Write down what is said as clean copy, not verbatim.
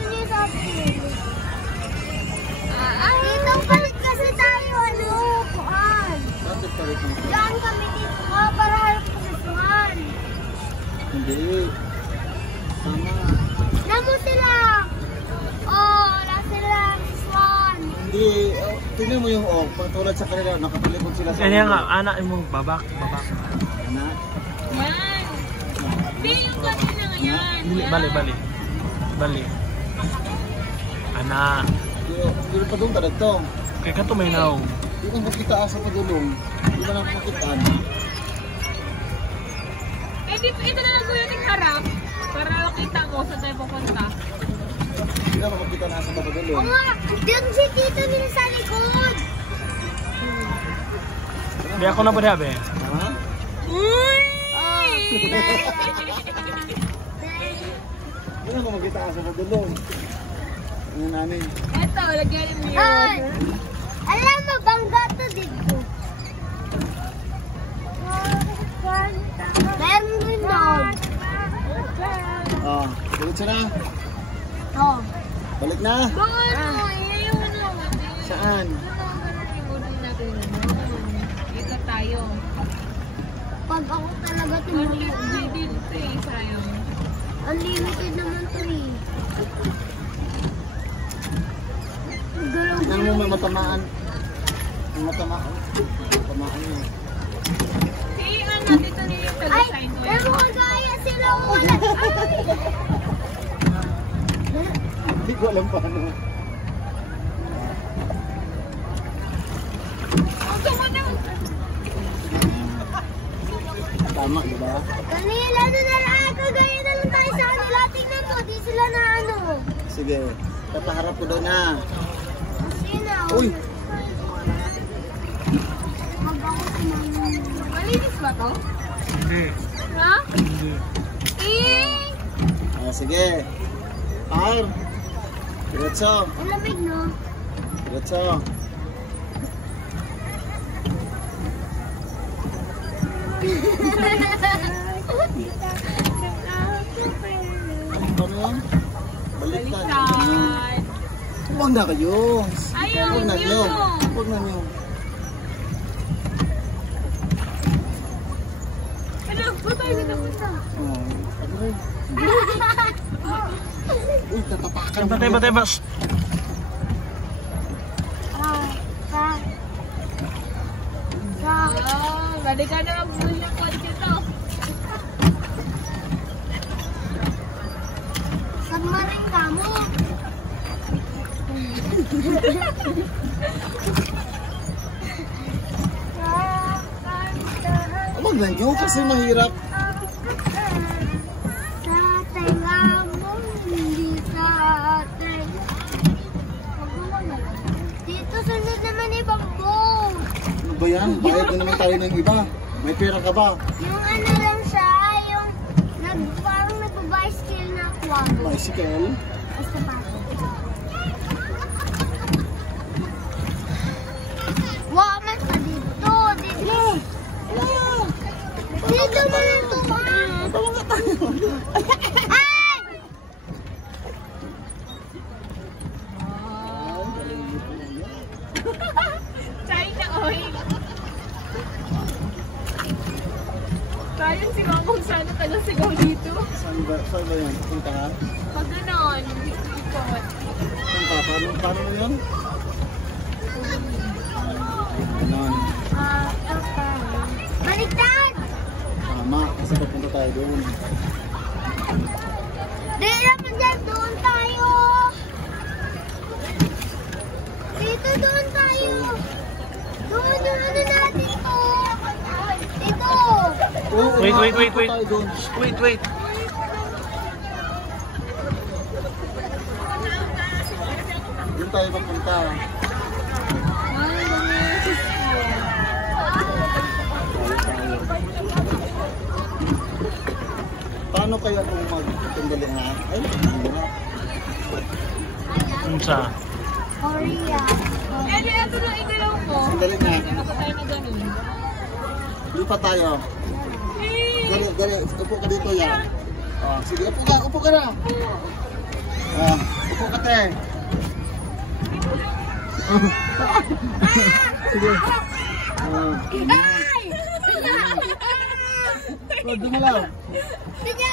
niya sa atin. Dito palit kasi tayo, ano, kuhan. Bakit palit mo? Diyan kami dito ka para harap ko sa suhan. Hindi. Tama. Namo sila. Oh, wala sila. Suhan. Hindi. Tingnan mo yung patulad sa kanila, nakapilipod sila sa Kanya nga, anak mo, babak. Anak? Yan. Hindi yung kanina ngayon. Bali. Anak. Pero pa doon talaga to. Kaya ka tuminaw. Hindi kang makita asa padulong. Hindi ka lang makitaan. Ito na lang kuya ting harap. Para makita mo saan tayo pupunta. Hindi ka makita na asa padulong. Oo nga, diyan si Tito nila sa likod. Hindi ako na ba be? Ha? Uy! Hindi ka makita asa padulong. Ano namin? Ito, lagyan mo yun. Ay, alam mo, bangga to dito. Meron din doon. Diretso na. Oh. Balik na. Doon, yun. Saan? Ito tayo. Pag ako talaga tumulong. Hindi dito eh, sayang. Unlimited naman to eh. Tingnan mo may matamaan. May matamaan. Matamaan mo. Ano, dito niyo yung Ay, pag-assign ko. pero kagaya sila wala. Hindi ko alam paano. Tama, di ba? Kanila na lang, kagaya na lang tayo sa kanila. Tingnan mo, di sila na ano. Sige, papaharap ko doon na. Sino? Uy! Pag ako tumulong. Malinis ba to? Hindi. Ha? Hindi. Sige. R. Diretso. Ang lamig, no? Diretso. Ano yan? Baliktad. Baliktad. Huwag na kayo. Ayaw, Huwag na nyo. yun. Huwag na nyo. Ano? Ba't tayo dito punta? Uy, tatapakan. Batay, bas. Balik ka na mag-bull ng quad dito. Submarine ka mo. Huwag na nyo kasi mahirap. Sa tenga mo, hindi sa atin. Dito sunod naman ibang boat. Ano ba yan? Bayad na naman tayo ng iba. May pera ka ba? Yung ano lang siya, yung parang nagpa-bicycle na kwag. Bicycle? Basta pa. Waman ka dito. Dito. Dito mo lang tumaan. Tawa nga tayo. Ay! China oil. Kayang sigaw kung saan ka na sigaw dito. Saan ba yan? Punta ka? Pag ganon, ikot. Saan ka? Paano mo yan? Ganon. Baliktad! Tama, kasi papunta tayo doon. Di naman dyan, doon tayo! Dito, doon tayo! Doon, yung ano natin to! Dito! Wait. Tayo doon. Wait. Doon tayo papunta. Paano kaya kung magtandali ha? Ay, mahirap. Unsa? Korea. Eli, ito na igalaw ko. Sandali na. Ano pa tayo na ganun? Lipat tayo. Eh, Gali. Upo ka dito yan. Sige, upo ka na. Upo ka, te. Sige. Ay! Dumalaw. Sige,